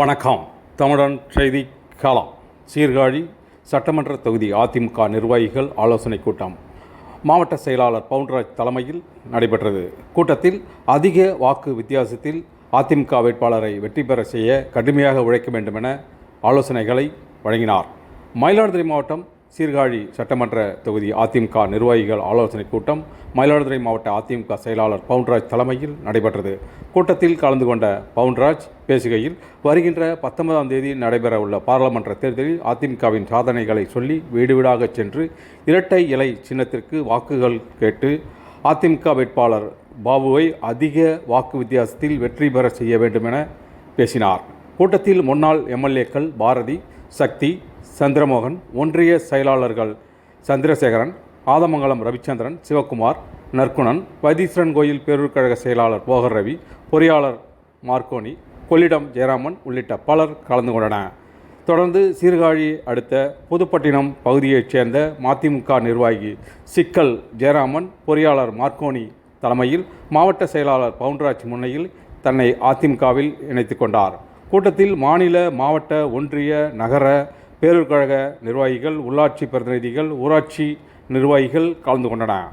வணக்கம். தமிழன் செய்தி காலம். சீர்காழி சட்டமன்ற தொகுதி அதிமுக நிர்வாகிகள் ஆலோசனை கூட்டம் மாவட்ட செயலாளர் பவுன்ராஜ் தலைமையில் நடைபெற்றது. கூட்டத்தில் அதிக வாக்கு வித்தியாசத்தில் அதிமுக வேட்பாளரை வெற்றி பெற செய்ய கடுமையாக உழைக்க வேண்டும் என ஆலோசனைகளை வழங்கினார். மயிலாடுதுறை மாவட்டம் சீர்காழி சட்டமன்ற தொகுதி அதிமுக நிர்வாகிகள் ஆலோசனை கூட்டம் மயிலாடுதுறை மாவட்ட அதிமுக செயலாளர் பவுன்ராஜ் தலைமையில் நடைபெற்றது. கூட்டத்தில் கலந்து கொண்ட பவுன்ராஜ் பேசுகையில், வருகின்ற 19ஆம் தேதி நடைபெறவுள்ள பாராளுமன்ற தேர்தலில் அதிமுகவின் சாதனைகளை சொல்லி வீடு வீடாக சென்று இரட்டை இலை சின்னத்திற்கு வாக்குகள் கேட்டு அதிமுக வேட்பாளர் பாபுவை அதிக வாக்கு வித்தியாசத்தில் வெற்றி பெற செய்ய வேண்டும் என பேசினார். கூட்டத்தில் முன்னாள் எம்எல்ஏக்கள் பாரதி, சக்தி, சந்திரமோகன், ஒன்றிய செயலாளர்கள் சந்திரசேகரன், ஆதமங்கலம் ரவிச்சந்திரன், சிவக்குமார், நற்குணன், வைத்தீஸ்வரன் கோயில் பேரூர் கழக செயலாளர் போகர் ரவி, பொறியாளர் மார்க்கோனி, கொள்ளிடம் ஜெயராமன் உள்ளிட்ட பலர் கலந்து கொண்டனர். தொடர்ந்து சீர்காழி அடுத்த புதுப்பட்டினம் பகுதியைச் சேர்ந்த மதிமுக நிர்வாகி சிக்கல் ஜெயராமன், பொறியாளர் மார்க்கோனி தலைமையில் மாவட்ட செயலாளர் பவுன்ராஜ் முன்னிலையில் தன்னை அதிமுகவில் இணைத்துக் கொண்டார். கூட்டத்தில் மாநில, மாவட்ட, ஒன்றிய, நகர பேரூர் கழக நிர்வாகிகள், உள்ளாட்சி பிரதிநிதிகள், ஊராட்சி நிர்வாகிகள் கலந்து கொண்டனர்.